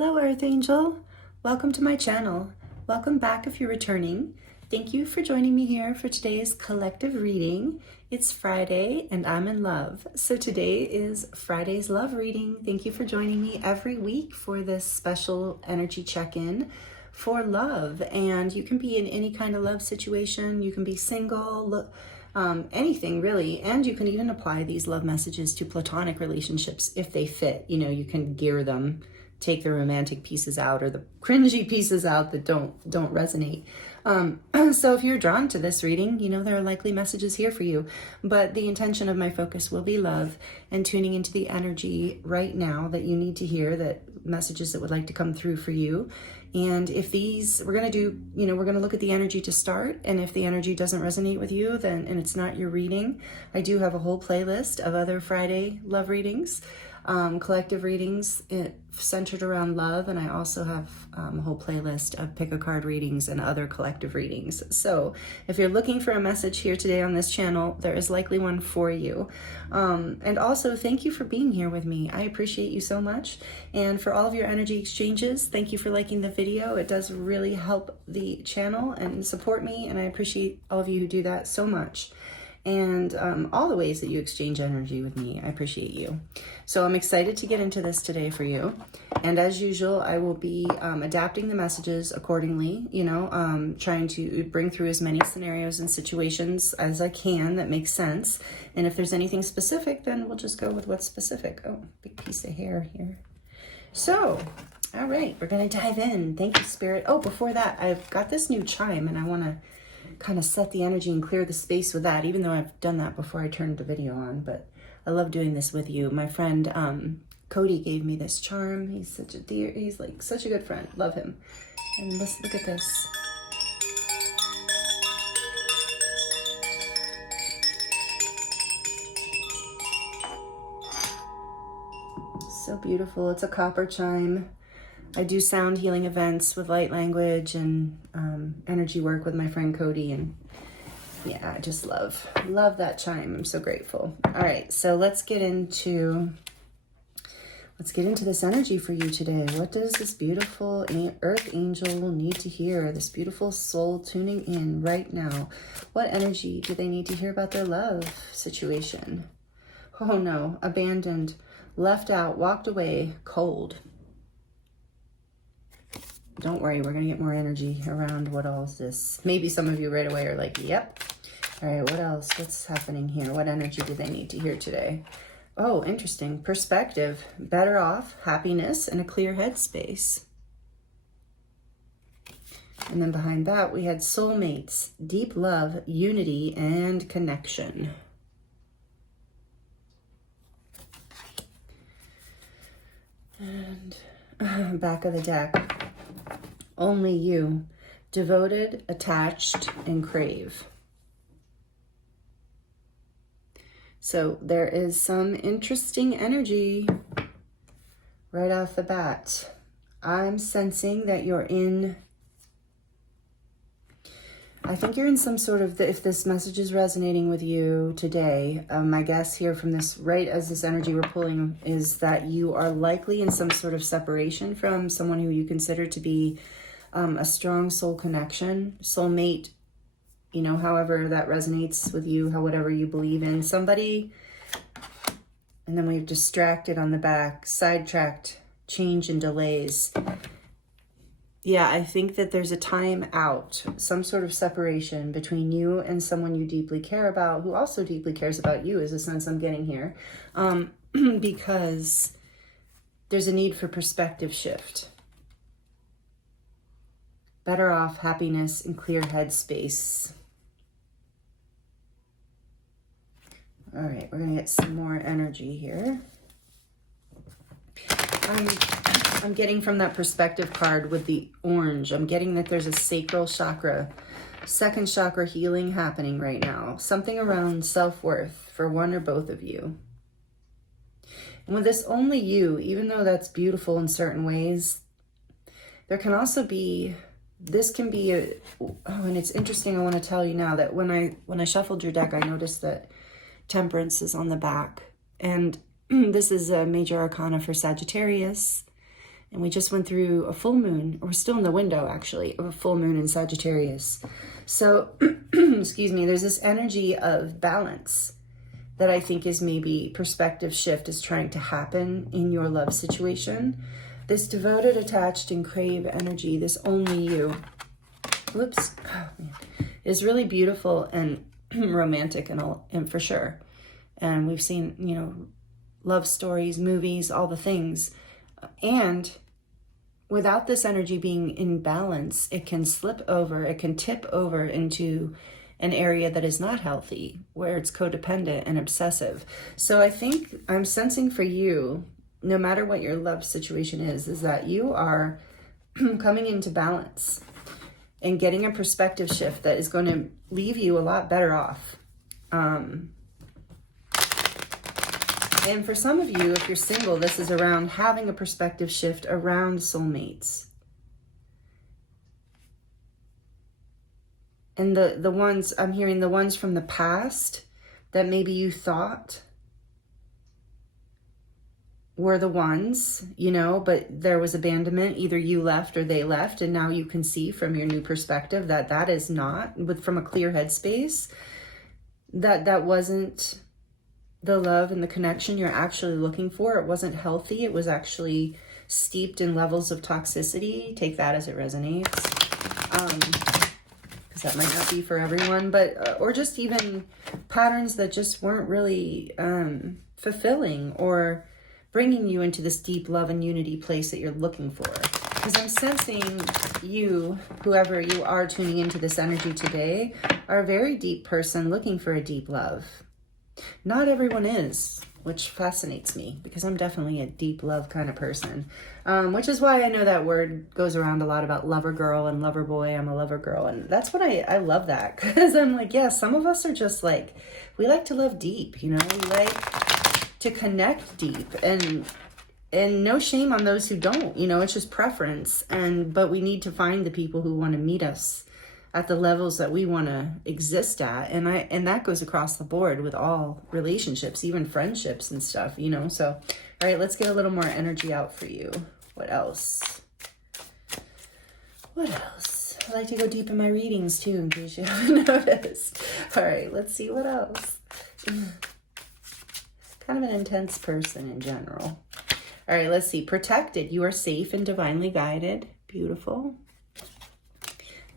Hello, Earth Angel. Welcome to my channel. Welcome back if you're returning. Thank you for joining me here for today's collective reading. It's Friday and I'm in love. So today is Friday's love reading. Thank you for joining me every week for this special energy check-in for love. And you can be in any kind of love situation. You can be single, anything really. And you can even apply these love messages to platonic relationships if they fit. You know, you can gear them, take the romantic pieces out or the cringy pieces out that don't resonate. So if you're drawn to this reading, you know there are likely messages here for you, but the intention of my focus will be love and tuning into the energy right now that you need to hear, that messages that would like to come through for you. And if these, we're going to look at the energy to start. And if the energy doesn't resonate with you, then, and it's not your reading, I do have a whole playlist of other Friday love readings, collective readings centered around love. And I also have a whole playlist of pick a card readings and other collective readings. So if you're looking for a message here today on this channel, there is likely one for you. And also thank you for being here with me. I appreciate you so much. And for all of your energy exchanges, thank you for liking the video. It does really help the channel and support me. And I appreciate all of you who do that so much. And all the ways that you exchange energy with me. I appreciate you. So I'm excited to get into this today for you. And as usual, I will be adapting the messages accordingly, trying to bring through as many scenarios and situations as I can that make sense. And if there's anything specific, then we'll just go with what's specific. Oh, big piece of hair here. So, all right, we're going to dive in. Thank you, Spirit. Oh, before that, I've got this new chime and I want to kind of set the energy and clear the space with that, even though I've done that before I turned the video on. But I love doing this with you. My friend Cody gave me this charm. He's such a dear, he's like such a good friend. Love him. And let's look at this. So beautiful. It's a copper chime. I do sound healing events with light language and energy work with my friend Cody, and yeah, I just love that chime. I'm so grateful. All right, so let's get into this energy for you today. What does this beautiful earth angel need to hear? This beautiful soul tuning in right now. What energy do they need to hear about their love situation? Oh no, abandoned, left out, walked away, cold. Don't worry, we're going to get more energy around what all is this. Maybe some of you right away are like, yep. All right, what else? What's happening here? What energy do they need to hear today? Oh, interesting. Perspective, better off, happiness, and a clear headspace. And then behind that, we had soulmates, deep love, unity, and connection. And back of the deck. Only you, devoted, attached, and crave. So there is some interesting energy right off the bat. I'm sensing that I think you're in some sort of, if this message is resonating with you today, my guess here from this, right as this energy we're pulling, is that you are likely in some sort of separation from someone who you consider to be a strong soul connection, soulmate, however that resonates with you, whatever you believe in, somebody. And then we've distracted on the back, sidetracked, change and delays. Yeah, I think that there's a time out, some sort of separation between you and someone you deeply care about, who also deeply cares about you, is the sense I'm getting here, because there's a need for perspective shift. Better off, happiness, and clear headspace. All right, we're going to get some more energy here. I'm getting from that perspective card with the orange, I'm getting that there's a sacral chakra, second chakra healing happening right now. Something around self-worth for one or both of you. And with this only you, even though that's beautiful in certain ways, there can also be, this can be and it's interesting, I want to tell you now that when I shuffled your deck, I noticed that Temperance is on the back. And this is a major arcana for Sagittarius. And we just went through a full moon, or we're still in the window actually, of a full moon in Sagittarius. So, excuse me, there's this energy of balance that I think is maybe perspective shift is trying to happen in your love situation. This devoted, attached, and crave energy, this only you, whoops, oh, man, is really beautiful and romantic and for sure. And we've seen, you know, love stories, movies, all the things. And without this energy being in balance, it can slip over, it can tip over into an area that is not healthy, where it's codependent and obsessive. So I think I'm sensing for you, no matter what your love situation is that you are coming into balance and getting a perspective shift that is going to leave you a lot better off. And for some of you, if you're single, this is around having a perspective shift around soulmates. And the ones, I'm hearing the ones from the past that maybe you thought were the ones, you know, but there was abandonment. Either you left or they left. And now you can see from your new perspective that that is not, from a clear headspace, that wasn't the love and the connection you're actually looking for. It wasn't healthy. It was actually steeped in levels of toxicity. Take that as it resonates. Because that might not be for everyone, but, or just even patterns that just weren't really fulfilling or bringing you into this deep love and unity place that you're looking for. Because I'm sensing you, whoever you are tuning into this energy today, are a very deep person looking for a deep love. Not everyone is, which fascinates me because I'm definitely a deep love kind of person, which is why I know that word goes around a lot about lover girl and lover boy. I'm a lover girl, and that's what I love that, because I'm like, yeah, some of us are just like, we like to love deep, you know, we like to connect deep, and no shame on those who don't, you know, it's just preference, but we need to find the people who want to meet us at the levels that we want to exist at. And that goes across the board with all relationships, even friendships and stuff, you know. So, all right, let's get a little more energy out for you. What else? What else? I like to go deep in my readings too, in case you haven't noticed. All right, let's see what else. Kind of an intense person in general. All right, let's see. Protected. You are safe and divinely guided. Beautiful.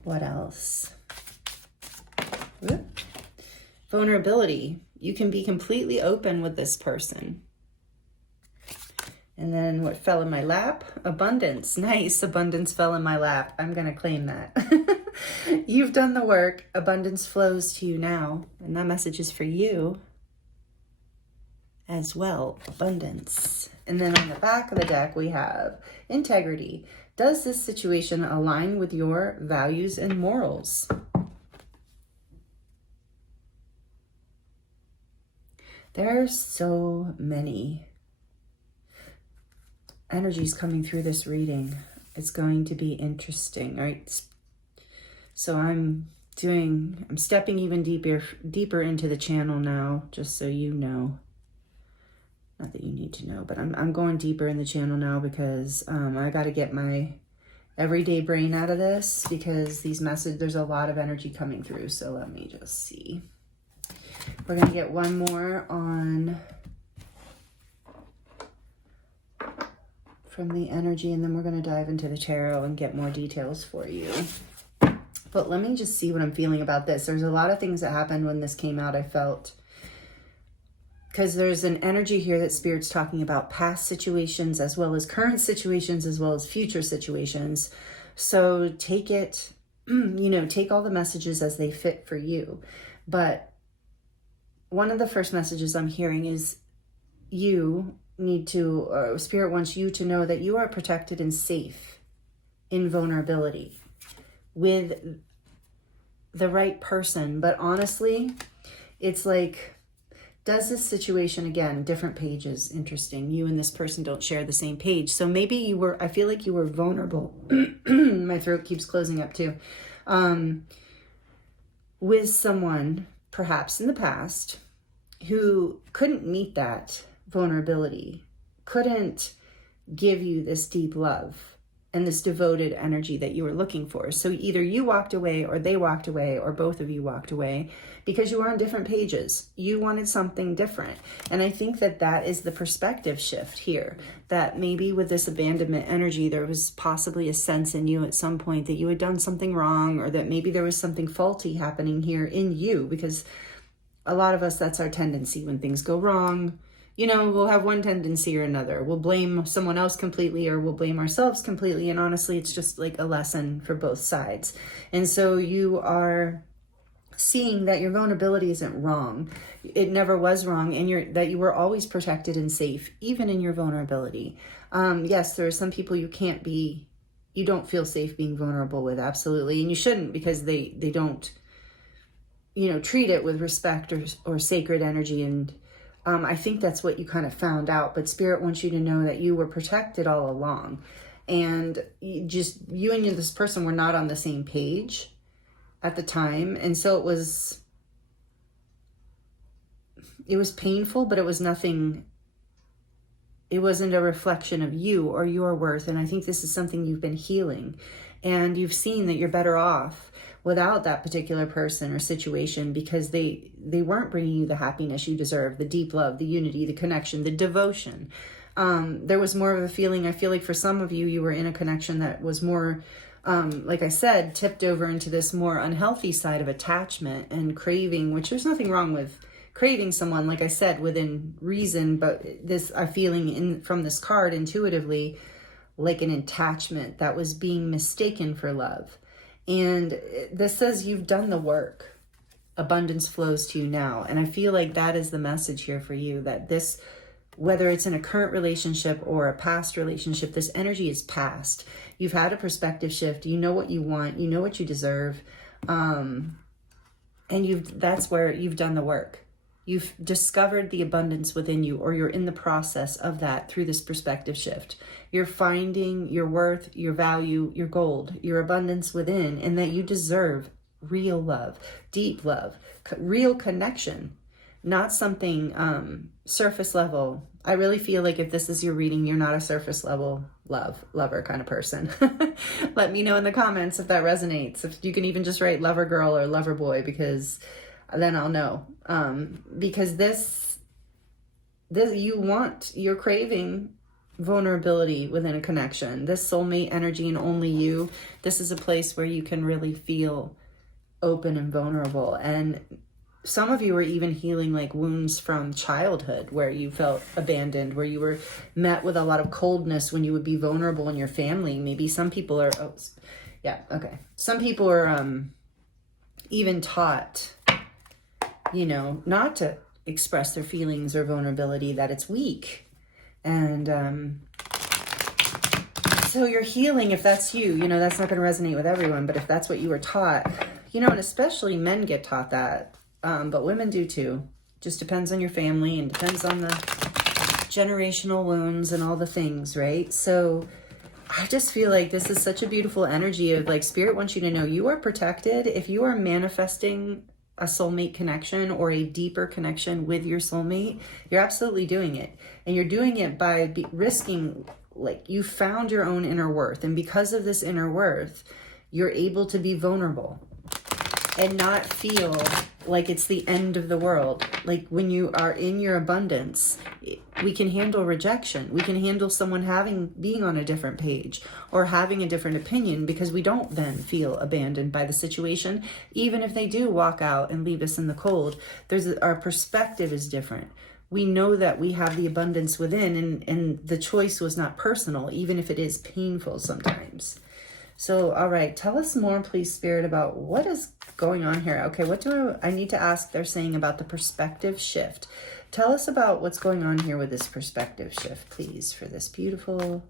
What else? Whoop. Vulnerability. You can be completely open with this person. And then what fell in my lap? Abundance. Nice. Abundance fell in my lap. I'm going to claim that. You've done the work. Abundance flows to you now. And that message is for you as well. Abundance. And then on the back of the deck, we have integrity. Does this situation align with your values and morals? There are so many energies coming through this reading. It's going to be interesting, right? So I'm stepping even deeper into the channel now, just so you know. Not that you need to know, but I'm going deeper in the channel now because I got to get my everyday brain out of this, because there's a lot of energy coming through. So let me just see. We're going to get one more from the energy, and then we're going to dive into the tarot and get more details for you. But let me just see what I'm feeling about this. There's a lot of things that happened when this came out, I felt. Because there's an energy here that Spirit's talking about past situations as well as current situations as well as future situations. So take it, you know, take all the messages as they fit for you. But one of the first messages I'm hearing is you need to, Spirit wants you to know that you are protected and safe in vulnerability with the right person. But honestly, it's like, does this situation, again, different pages, interesting. You and this person don't share the same page. So maybe I feel like you were vulnerable. My throat keeps closing up too. With someone, perhaps in the past, who couldn't meet that vulnerability, couldn't give you this deep love and this devoted energy that you were looking for. So either you walked away or they walked away or both of you walked away because you were on different pages. You wanted something different. And I think that that is the perspective shift here, that maybe with this abandonment energy, there was possibly a sense in you at some point that you had done something wrong, or that maybe there was something faulty happening here in you, because a lot of us, that's our tendency when things go wrong. You know, we'll have one tendency or another. We'll blame someone else completely, or we'll blame ourselves completely. And honestly, it's just like a lesson for both sides. And so you are seeing that your vulnerability isn't wrong. It never was wrong. And that you were always protected and safe, even in your vulnerability. Yes, there are some people you don't feel safe being vulnerable with. Absolutely. And you shouldn't, because they don't, treat it with respect or sacred energy. And I think that's what you kind of found out, but Spirit wants you to know that you were protected all along, and you and this person were not on the same page at the time. And so it was painful, but it wasn't a reflection of you or your worth. And I think this is something you've been healing, and you've seen that you're better off without that particular person or situation, because they weren't bringing you the happiness you deserve, the deep love, the unity, the connection, the devotion. There was more of a feeling, I feel like for some of you, you were in a connection that was more, like I said, tipped over into this more unhealthy side of attachment and craving, which there's nothing wrong with craving someone, like I said, within reason, but I'm feeling from this card intuitively like an attachment that was being mistaken for love. And this says you've done the work. Abundance flows to you now. And I feel like that is the message here for you, that this, whether it's in a current relationship or a past relationship, this energy is past. You've had a perspective shift. You know what you want. You know what you deserve. And that's where you've done the work. You've discovered the abundance within you, or you're in the process of that through this perspective shift. You're finding your worth, your value, your gold, your abundance within, and that you deserve real love, deep love, real connection, not something surface level. I really feel like if this is your reading, you're not a surface level lover kind of person. Let me know in the comments if that resonates. If you can even just write lover girl or lover boy, because then I'll know. Because this you're craving vulnerability within a connection, this soulmate energy, and only you. This is a place where you can really feel open and vulnerable. And some of you are even healing like wounds from childhood, where you felt abandoned, where you were met with a lot of coldness when you would be vulnerable in your family. Maybe some people are, some people are even taught, not to express their feelings or vulnerability, that it's weak. And so you're healing, if that's you, that's not going to resonate with everyone, but if that's what you were taught, and especially men get taught that, but women do too. Just depends on your family and depends on the generational wounds and all the things, right? So I just feel like this is such a beautiful energy of like, Spirit wants you to know you are protected. If you are manifesting a soulmate connection or a deeper connection with your soulmate, you're absolutely doing it. And you're doing it by risking, like, you found your own inner worth. And because of this inner worth, you're able to be vulnerable and not feel like it's the end of the world. Like when you are in your abundance, we can handle rejection. We can handle someone being on a different page or having a different opinion, because we don't then feel abandoned by the situation. Even if they do walk out and leave us in the cold, our perspective is different. We know that we have the abundance within, and the choice was not personal, even if it is painful sometimes. So, all right, tell us more, please, Spirit, about what is going on here. Okay, what do I need to ask? They're saying about the perspective shift. Tell us about what's going on here with this perspective shift, please, for this beautiful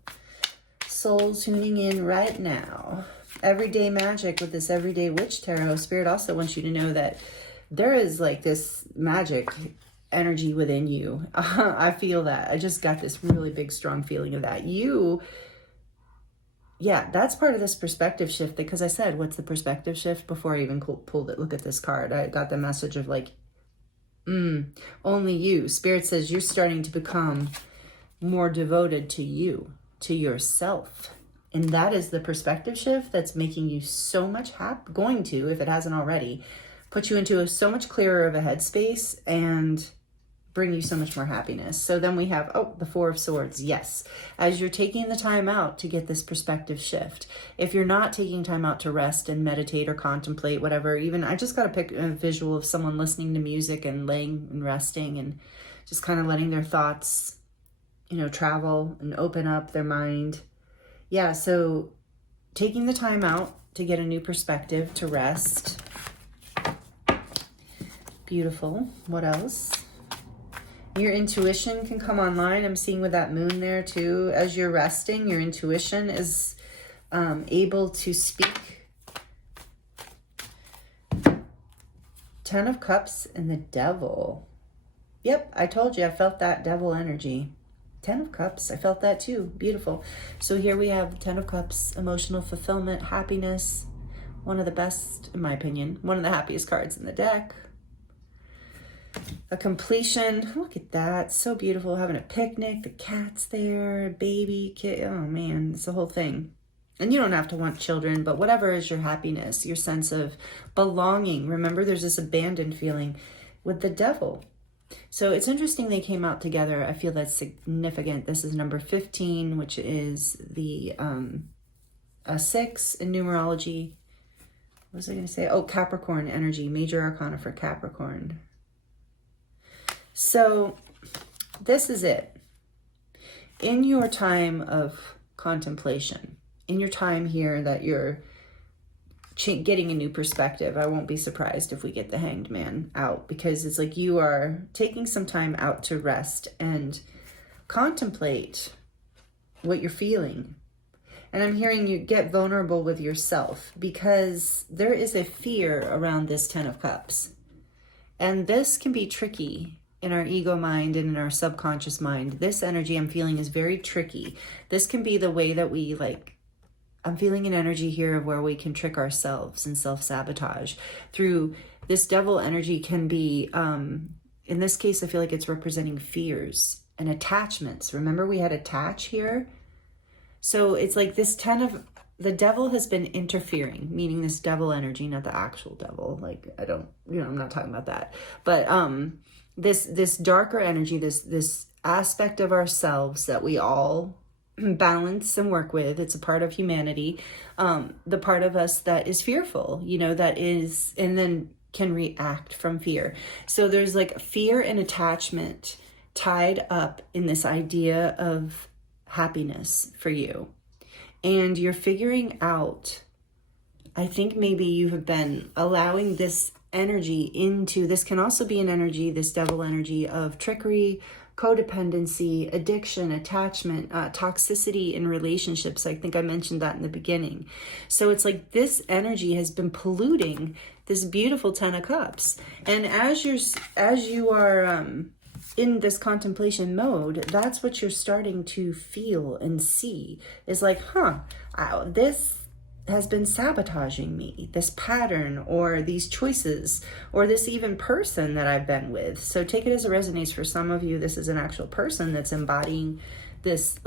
soul tuning in right now. Everyday magic with this Everyday Witch Tarot. Spirit also wants you to know that there is like this magic energy within you. I feel that. I just got this really big, strong feeling of that. That's part of this perspective shift, because I said, what's the perspective shift? Before I even pulled it, look at this card. I got the message of like, only you. Spirit says you're starting to become more devoted to you. to yourself. And that is the perspective shift that's making you so much going to, if it hasn't already, put you into so much clearer of a headspace and bring you so much more happiness. So then we have, the Four of Swords. Yes, as you're taking the time out to get this perspective shift. If you're not taking time out to rest and meditate or contemplate, whatever, even I just got to pick a visual of someone listening to music and laying and resting and just kind of letting their thoughts, travel and open up their mind. Yeah, so taking the time out to get a new perspective, to rest. Beautiful. What else? Your intuition can come online. I'm seeing with that moon there too. As you're resting, your intuition is able to speak. 10 of Cups and the Devil. Yep, I told you I felt that devil energy. 10 of Cups, I felt that too. Beautiful. So here we have 10 of Cups, emotional fulfillment, happiness. One of the best, in my opinion, one of the happiest cards in the deck. A completion. Look at that. So beautiful. Having a picnic. The cat's there. Baby, kid. Oh man, it's the whole thing. And you don't have to want children, but whatever is your happiness, your sense of belonging. Remember, there's this abandoned feeling with the Devil. So it's interesting they came out together. I feel that's significant. This is number 15, which is the a 6 in numerology. What was I going to say? Oh, Capricorn energy. Major arcana for Capricorn. So this is it. In your time of contemplation, in your time here that you're getting a new perspective, I won't be surprised if we get the Hanged Man out, because it's like you are taking some time out to rest and contemplate what you're feeling. And I'm hearing you get vulnerable with yourself, because there is a fear around this 10 of Cups. And this can be tricky in our ego mind and in our subconscious mind. This energy I'm feeling is very tricky. This can be the way that we I'm feeling an energy here of where we can trick ourselves and self-sabotage through this Devil energy. Can be, in this case, I feel like it's representing fears and attachments. Remember we had attach here? So it's like this the Devil has been interfering, meaning this Devil energy, not the actual devil. I'm not talking about that. But this darker energy, this aspect of ourselves that we all balance and work with. It's a part of humanity. The part of us that is fearful, that is, and then can react from fear. So there's fear and attachment tied up in this idea of happiness for you. And you're figuring out, I think maybe you have been allowing this energy into, this can also be an energy, this Devil energy of trickery, codependency, addiction, attachment, toxicity in relationships. I think I mentioned that in the beginning. So it's like this energy has been polluting this beautiful 10 of Cups. And as you are in this contemplation mode, that's what you're starting to feel and see is this has been sabotaging me, this pattern or these choices or this even person that I've been with. So take it as it resonates. For some of you, this is an actual person that's embodying this,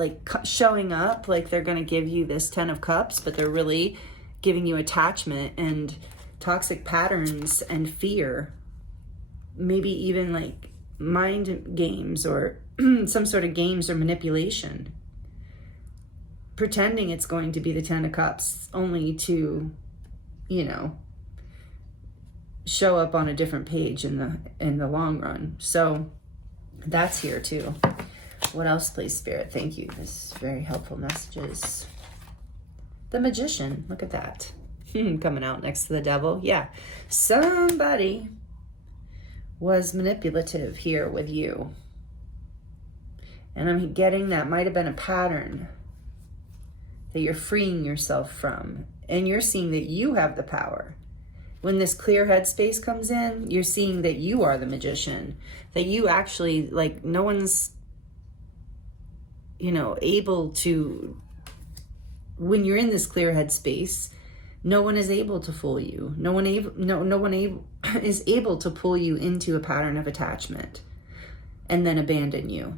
showing up like they're going to give you this 10 of Cups, but they're really giving you attachment and toxic patterns and fear, maybe even mind games or some sort of games or manipulation, pretending it's going to be the 10 of Cups only to, show up on a different page in the long run. So that's here too. What else, please, Spirit? Thank you. This is very helpful messages. The Magician. Look at that. Coming out next to the Devil. Yeah. Somebody was manipulative here with you. And I'm getting that might have been a pattern that you're freeing yourself from. And you're seeing that you have the power. When this clear headspace comes in, you're seeing that you are the magician. That you actually, no one's, able to, when you're in this clear headspace, no one is able to fool you. No one is able to pull you into a pattern of attachment and then abandon you.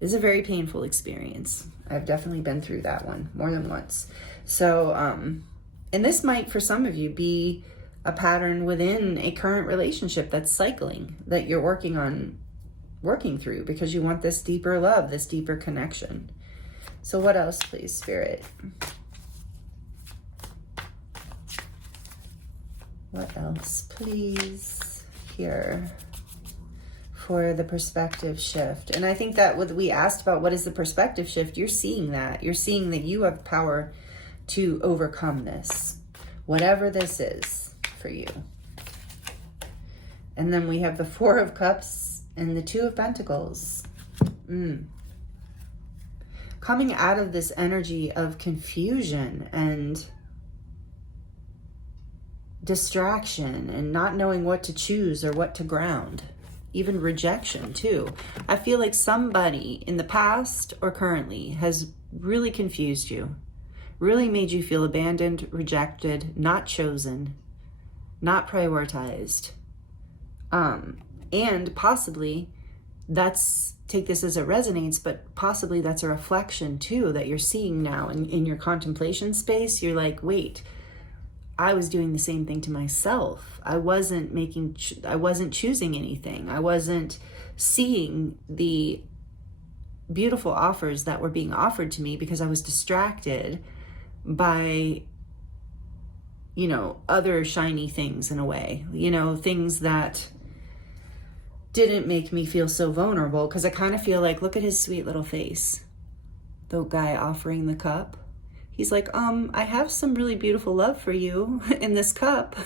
This is a very painful experience. I've definitely been through that one more than once. So, and this might, for some of you, be a pattern within a current relationship that's cycling, that you're working through because you want this deeper love, this deeper connection. So what else, please, Spirit? What else, please, here for the perspective shift? And I think that what we asked about, what is the perspective shift? You're seeing that. You're seeing that you have power to overcome this, whatever this is for you. And then we have the Four of Cups and the Two of Pentacles. Coming out of this energy of confusion and distraction and not knowing what to choose or what to ground, even rejection too. I feel like somebody in the past or currently has really confused you, really made you feel abandoned, rejected, not chosen, not prioritized. And possibly take this as it resonates, but possibly that's a reflection too that you're seeing now in your contemplation space. You're like, wait, I was doing the same thing to myself. I wasn't choosing anything. I wasn't seeing the beautiful offers that were being offered to me because I was distracted by, other shiny things in a way, things that didn't make me feel so vulnerable. Because I kind of feel like, look at his sweet little face. The guy offering the cup. He's like, I have some really beautiful love for you in this cup.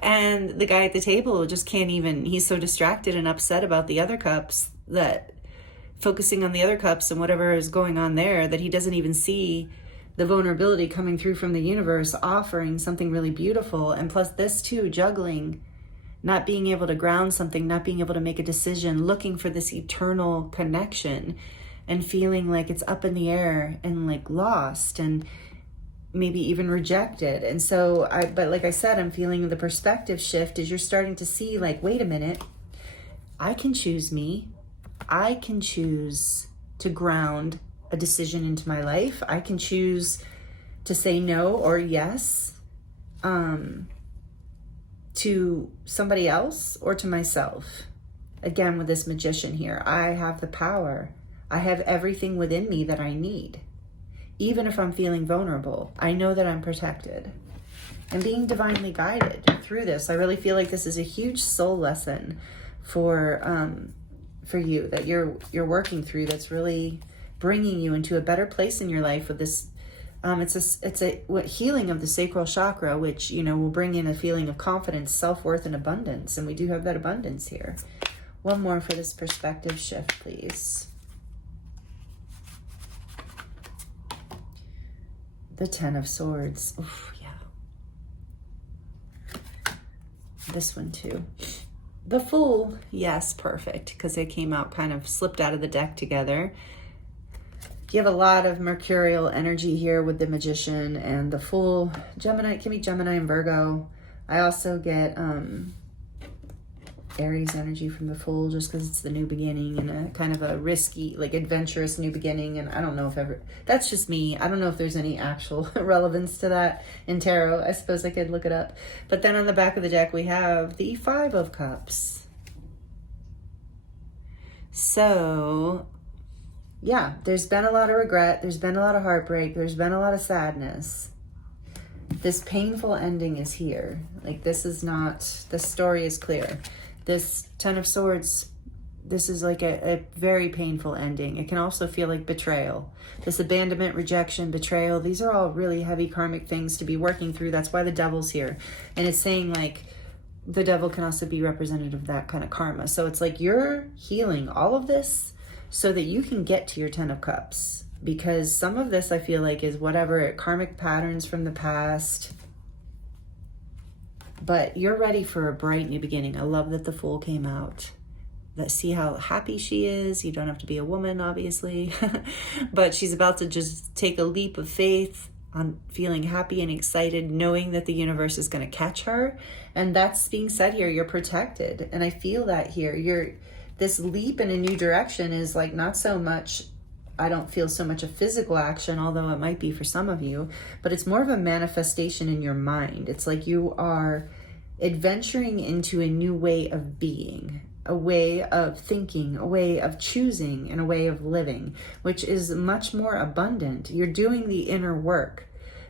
And the guy at the table just can't even, he's so distracted and upset about the other cups, that focusing on the other cups and whatever is going on there, that he doesn't even see the vulnerability coming through from the universe, offering something really beautiful. And plus this too, juggling, not being able to ground something, not being able to make a decision, looking for this eternal connection and feeling like it's up in the air and like lost and maybe even rejected. And so but like I said, I'm feeling the perspective shift as you're starting to see like, wait a minute, I can choose me. I can choose to ground a decision into my life. I can choose to say no or yes to somebody else or to myself. Again, with this Magician here, I have the power. I have everything within me that I need. Even if I'm feeling vulnerable, I know that I'm protected. And being divinely guided through this, I really feel like this is a huge soul lesson for you that you're working through, that's really bringing you into a better place in your life with this. It's a healing of the sacral chakra, which, will bring in a feeling of confidence, self-worth, and abundance. And we do have that abundance here. One more for this perspective shift, please. The Ten of Swords. Oof, yeah. This one too. The Fool. Yes, perfect. Because they came out, kind of slipped out of the deck together. You have a lot of mercurial energy here with the Magician and the Fool. Gemini, it can be Gemini and Virgo. I also get Aries energy from the Fool, just because it's the new beginning and a kind of a risky, like adventurous new beginning. And I don't know if that's just me. I don't know if there's any actual relevance to that in tarot. I suppose I could look it up. But then on the back of the deck, we have the Five of Cups. So yeah, there's been a lot of regret. There's been a lot of heartbreak. There's been a lot of sadness. This painful ending is here. Like, this is not, the story is clear. This Ten of Swords, this is like a very painful ending. It can also feel like betrayal. This abandonment, rejection, betrayal, these are all really heavy karmic things to be working through. That's why the Devil's here. And it's saying like, the Devil can also be representative of that kind of karma. So it's like you're healing all of this so that you can get to your Ten of Cups. Because some of this I feel like is whatever, karmic patterns from the past. But you're ready for a bright new beginning. I love that the Fool came out. See how happy she is. You don't have to be a woman, obviously. But she's about to just take a leap of faith on feeling happy and excited, knowing that the universe is going to catch her. And that's being said here. You're protected. And I feel that here. this leap in a new direction is like not so much, I don't feel so much a physical action, although it might be for some of you, but it's more of a manifestation in your mind. It's like you are adventuring into a new way of being, a way of thinking, a way of choosing, and a way of living, which is much more abundant. You're doing the inner work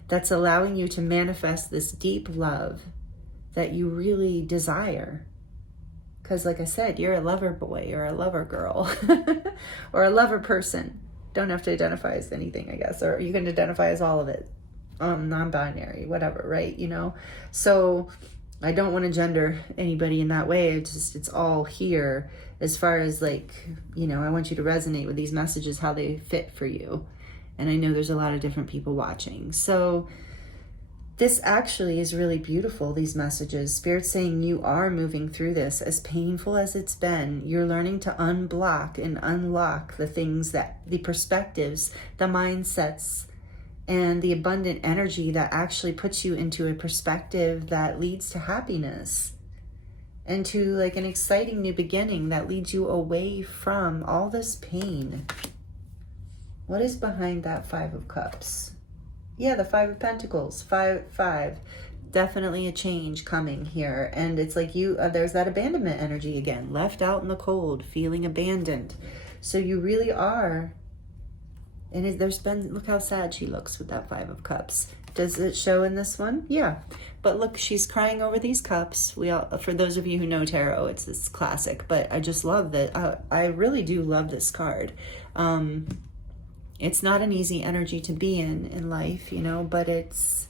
that's allowing you to manifest this deep love that you really desire. Because like I said, you're a lover boy or a lover girl or a lover person. Don't have to identify as anything, I guess, or you can identify as all of it, non-binary, whatever, right? You know, so I don't want to gender anybody in that way. It's all here as far as like, you know, I want you to resonate with these messages, how they fit for you. And I know there's a lot of different people watching. So this actually is really beautiful, these messages. Spirit's saying you are moving through this. As painful as it's been, you're learning to unblock and unlock the things that, the perspectives, the mindsets, and the abundant energy that actually puts you into a perspective that leads to happiness and to like an exciting new beginning that leads you away from all this pain. What is behind that Five of Cups? Yeah, the Five of Pentacles, five. Definitely a change coming here. And it's like you, there's that abandonment energy again, left out in the cold, feeling abandoned. So you really are. And there's been, look how sad she looks with that Five of Cups. Does it show in this one? Yeah. But look, she's crying over these cups. We all, for those of you who know tarot, it's this classic. But I just love that. I really do love this card. It's not an easy energy to be in life, you know, but it's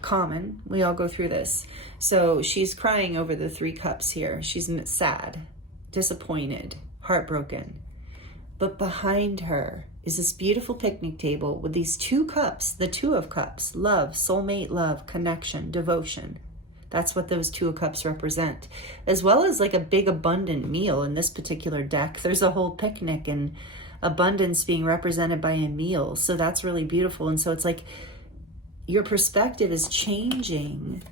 common. We all go through this. So she's crying over the Three Cups here. She's sad, disappointed, heartbroken. But behind her is this beautiful picnic table with these two cups, the Two of Cups, love, soulmate love, connection, devotion. That's what those Two of Cups represent. As well as like a big abundant meal in this particular deck. There's a whole picnic and abundance being represented by a meal. So that's really beautiful. And so it's like your perspective is changing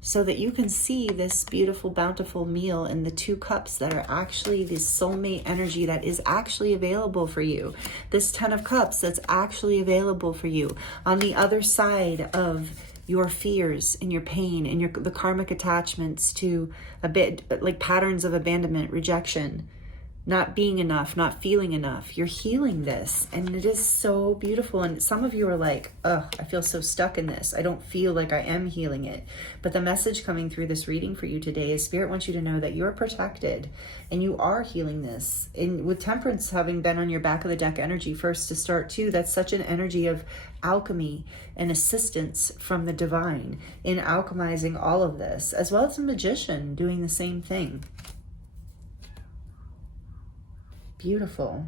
so that you can see this beautiful, bountiful meal in the Two Cups that are actually this soulmate energy that is actually available for you. This Ten of Cups that's actually available for you. On the other side of your fears and your pain and the karmic attachments to a bit like patterns of abandonment, rejection, not being enough, not feeling enough. You're healing this, and it is so beautiful. And some of you are like, oh, I feel so stuck in this. I don't feel like I am healing it. But the message coming through this reading for you today is Spirit wants you to know that you're protected and you are healing this. And with Temperance having been on your back of the deck energy first to start too, that's such an energy of alchemy and assistance from the divine in alchemizing all of this, as well as a magician doing the same thing. Beautiful.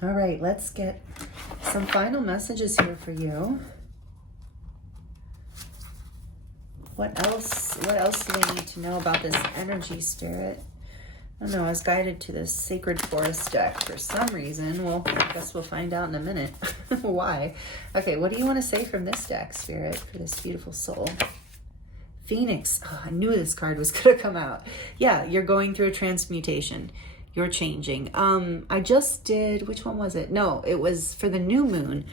All right, let's get some final messages here for you. What else do they need to know about this energy, Spirit? I don't know, I was guided to this Sacred Forest deck for some reason. Well, I guess we'll find out in a minute why. Okay, what do you want to say from this deck, Spirit, for this beautiful soul? Phoenix. Oh, I knew this card was going to come out. Yeah, you're going through a transmutation. You're changing. I just did, which one was it? No, it was for the new moon.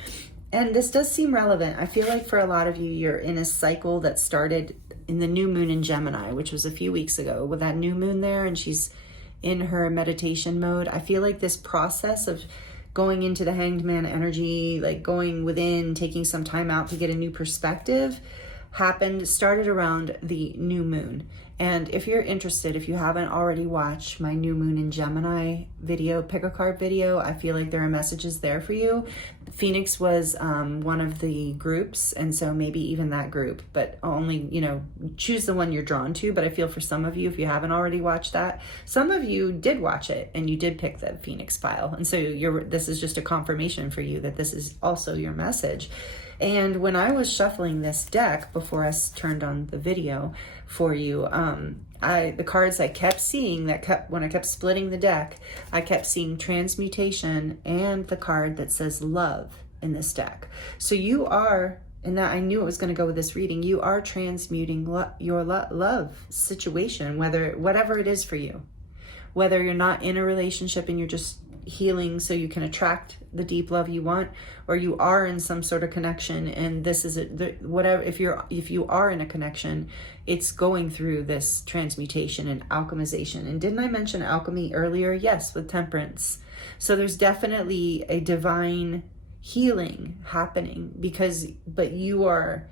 And this does seem relevant. I feel like for a lot of you, you're in a cycle that started in the new moon in Gemini, which was a few weeks ago with that new moon there. And she's in her meditation mode. I feel like this process of going into the Hanged Man energy, like going within, taking some time out to get a new perspective, started around the new moon. And if you're interested, if you haven't already watched my new moon in Gemini video, pick a card video, I feel like there are messages there for you. Phoenix was one of the groups, and so maybe even that group, but only, you know, choose the one you're drawn to. But I feel for some of you, if you haven't already watched that, some of you did watch it and you did pick the Phoenix pile. And so this is just a confirmation for you that this is also your message. And when I was shuffling this deck before I turned on the video for you, the cards I kept seeing when I kept splitting the deck, I kept seeing transmutation and the card that says love in this deck. So you are, and that I knew it was going to go with this reading, you are transmuting your love situation, whatever it is for you. whether you're not in a relationship and you're just healing so you can attract the deep love you want, or you are in some sort of connection and this is whatever. If you are in a connection, it's going through this transmutation and alchemization. And didn't I mention alchemy earlier? Yes, with temperance. So there's definitely a divine healing happening, but you are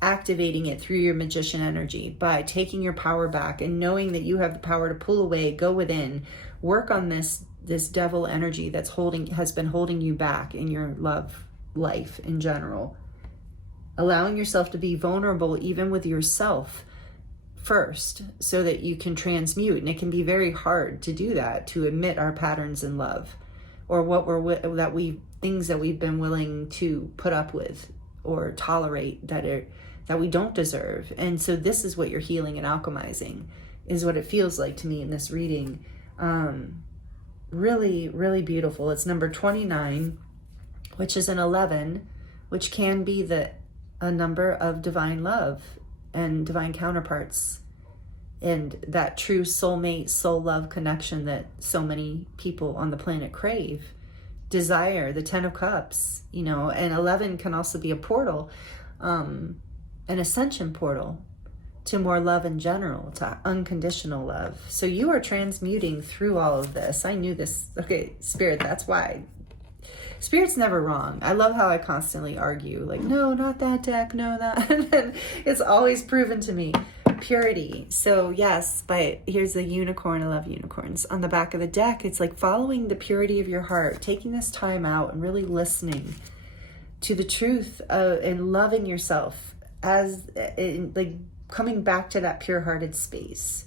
activating it through your magician energy by taking your power back and knowing that you have the power to pull away, go within, work on this devil energy has been holding you back in your love life in general. Allowing yourself to be vulnerable even with yourself first so that you can transmute. And it can be very hard to do that, to admit our patterns in love, or things that we've been willing to put up with or tolerate that we don't deserve. And so this is what you're healing and alchemizing, is what it feels like to me in this reading. Really, really beautiful. It's number 29, which is an 11, which can be a number of divine love and divine counterparts, and that true soulmate, soul love connection that so many people on the planet crave, desire, the 10 of Cups, and 11 can also be a portal, an ascension portal to more love in general, to unconditional love. So you are transmuting through all of this. I knew this. Okay, Spirit, that's why. Spirit's never wrong. I love how I constantly argue, like, no, not that deck, no, that. And it's always proven to me. Purity. So yes, here's the unicorn. I love unicorns. On the back of the deck, it's like following the purity of your heart, taking this time out and really listening to the truth and loving yourself coming back to that pure-hearted space,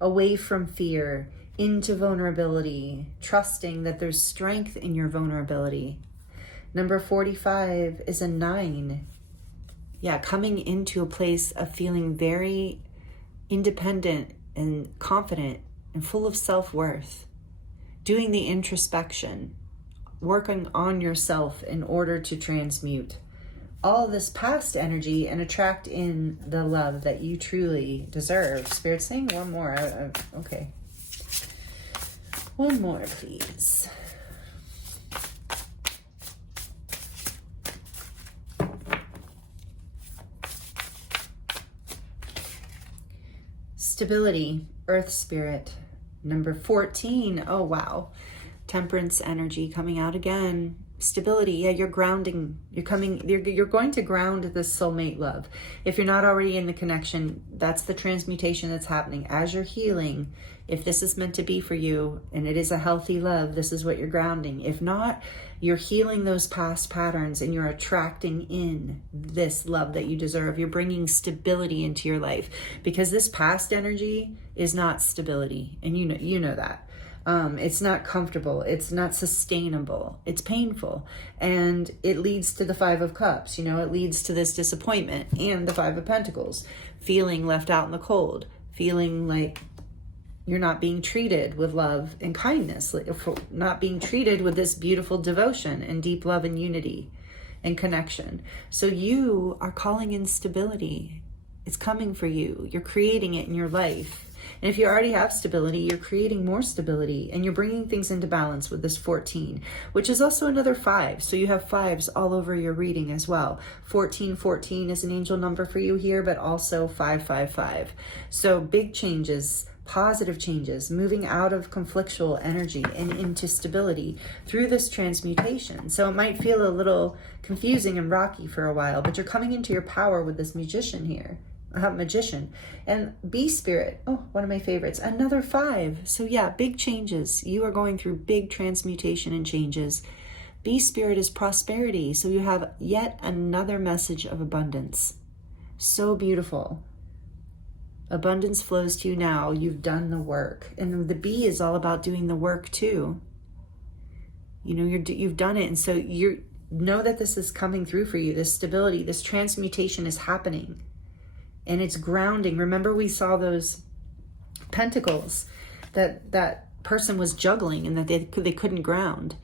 away from fear, into vulnerability, trusting that there's strength in your vulnerability. Number 45 is a 9. Yeah, coming into a place of feeling very independent and confident and full of self-worth, doing the introspection, working on yourself in order to transmute all this past energy and attract in the love that you truly deserve. Spirit saying one more. Okay. One more, please. Stability, Earth Spirit. Number 14. Oh, wow. Temperance energy coming out again. Stability. Yeah, you're grounding. You're going to ground this soulmate love. If you're not already in the connection, that's the transmutation that's happening as you're healing. If this is meant to be for you and it is a healthy love, this is what you're grounding. If not, you're healing those past patterns and you're attracting in this love that you deserve. You're bringing stability into your life, because this past energy is not stability, and you know that. It's not comfortable. It's not sustainable. It's painful. And it leads to the 5 of Cups. It leads to this disappointment and the 5 of Pentacles, feeling left out in the cold, feeling like you're not being treated with love and kindness, not being treated with this beautiful devotion and deep love and unity and connection. So you are calling in stability. It's coming for you. You're creating it in your life. And if you already have stability, you're creating more stability, and you're bringing things into balance with this 14, which is also another 5. So you have 5s all over your reading as well. 1414 is an angel number for you here, but also 555. So big changes, positive changes, moving out of conflictual energy and into stability through this transmutation. So it might feel a little confusing and rocky for a while, but you're coming into your power with this magician here. Magician. And Bee Spirit, one of my favorites, another 5. So yeah, big changes. You are going through big transmutation and changes. Bee Spirit is prosperity. So you have yet another message of abundance. So beautiful. Abundance flows to you now. You've done the work. And the bee is all about doing the work too. You've done it. And so you know that this is coming through for you. This stability, this transmutation is happening. And it's grounding. Remember, we saw those pentacles that person was juggling and that they couldn't ground.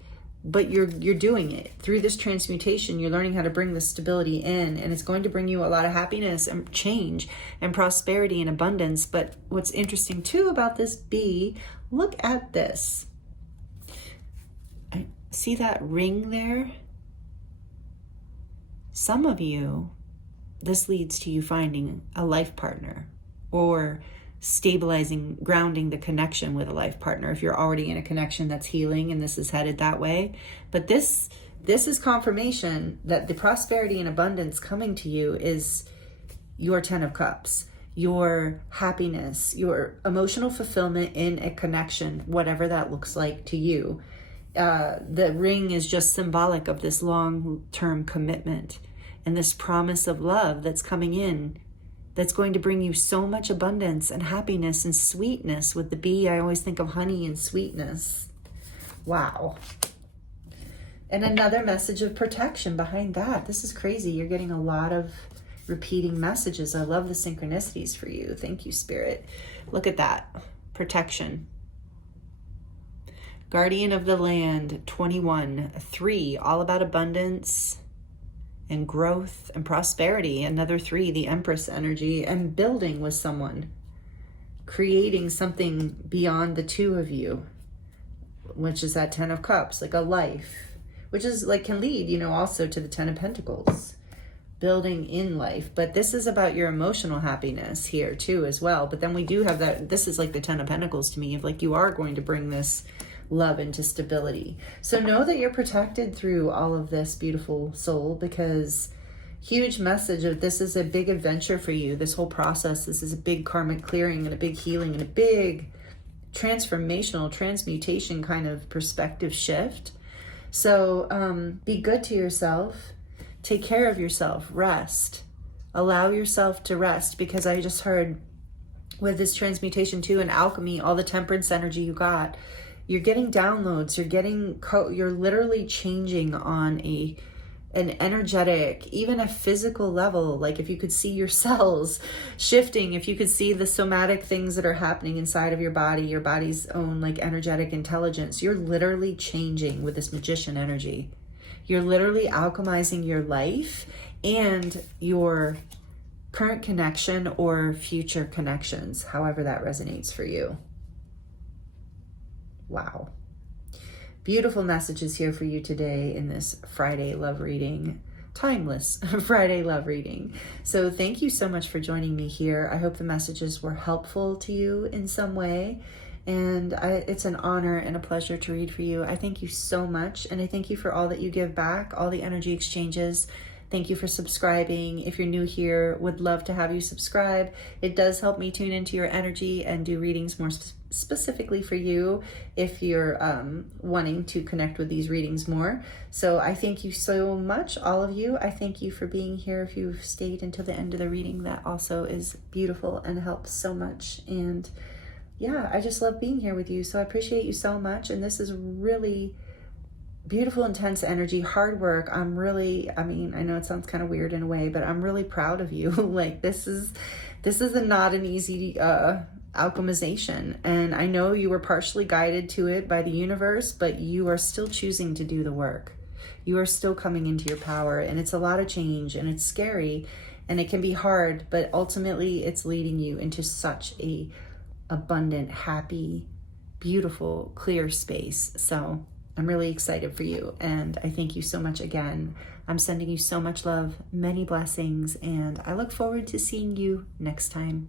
but you're doing it through this transmutation. You're learning how to bring the stability in, and it's going to bring you a lot of happiness and change and prosperity and abundance. But what's interesting too about this bee, look at this. See that ring there? Some of you, this leads to you finding a life partner, or stabilizing, grounding the connection with a life partner if you're already in a connection that's healing and this is headed that way. But this is confirmation that the prosperity and abundance coming to you is your 10 of Cups, your happiness, your emotional fulfillment in a connection, whatever that looks like to you. The ring is just symbolic of this long-term commitment and this promise of love that's coming in, that's going to bring you so much abundance and happiness and sweetness. With the bee, I always think of honey and sweetness. Wow. And another message of protection behind that. This is crazy. You're getting a lot of repeating messages. I love the synchronicities for you. Thank you, Spirit. Look at that. Protection. Guardian of the Land, 21, 3, all about abundance and growth and prosperity. Another 3, the Empress energy, and building with someone, creating something beyond the two of you, which is that 10 of Cups, like a life, which is like, can lead, you know, also to the 10 of Pentacles, building in life. But this is about your emotional happiness here too as well. But then we do have that, this is like the 10 of Pentacles to me, of like, you are going to bring this love into stability. So know that you're protected through all of this, beautiful soul, because huge message of this is a big adventure for you. This whole process, this is a big karmic clearing and a big healing and a big transformational transmutation kind of perspective shift. So be good to yourself, take care of yourself, rest, allow yourself to rest, because I just heard with this transmutation too and alchemy, all the temperance energy you got, you're getting downloads, you're literally changing on an energetic, even a physical level. Like if you could see your cells shifting, if you could see the somatic things that are happening inside of your body's own like energetic intelligence, you're literally changing with this magician energy. You're literally alchemizing your life and your current connection or future connections, however that resonates for you. Wow. Beautiful messages here for you today in this Friday love reading, timeless Friday love reading. So thank you so much for joining me here. I hope the messages were helpful to you in some way. And it's an honor and a pleasure to read for you. I thank you so much. And I thank you for all that you give back, all the energy exchanges. Thank you for subscribing. If you're new here, would love to have you subscribe. It does help me tune into your energy and do readings more specifically for you if you're wanting to connect with these readings more. So I thank you so much, all of you. I thank you for being here. If you've stayed until the end of the reading, that also is beautiful and helps so much. And yeah, I just love being here with you. So I appreciate you so much. And this is really beautiful, intense energy, hard work. I know it sounds kind of weird in a way, but I'm really proud of you. Like this is not an easy alchemization. And I know you were partially guided to it by the universe, but you are still choosing to do the work. You are still coming into your power, and it's a lot of change, and it's scary, and it can be hard, but ultimately it's leading you into such a abundant, happy, beautiful, clear space. So I'm really excited for you, and I thank you so much again. I'm sending you so much love, many blessings, and I look forward to seeing you next time.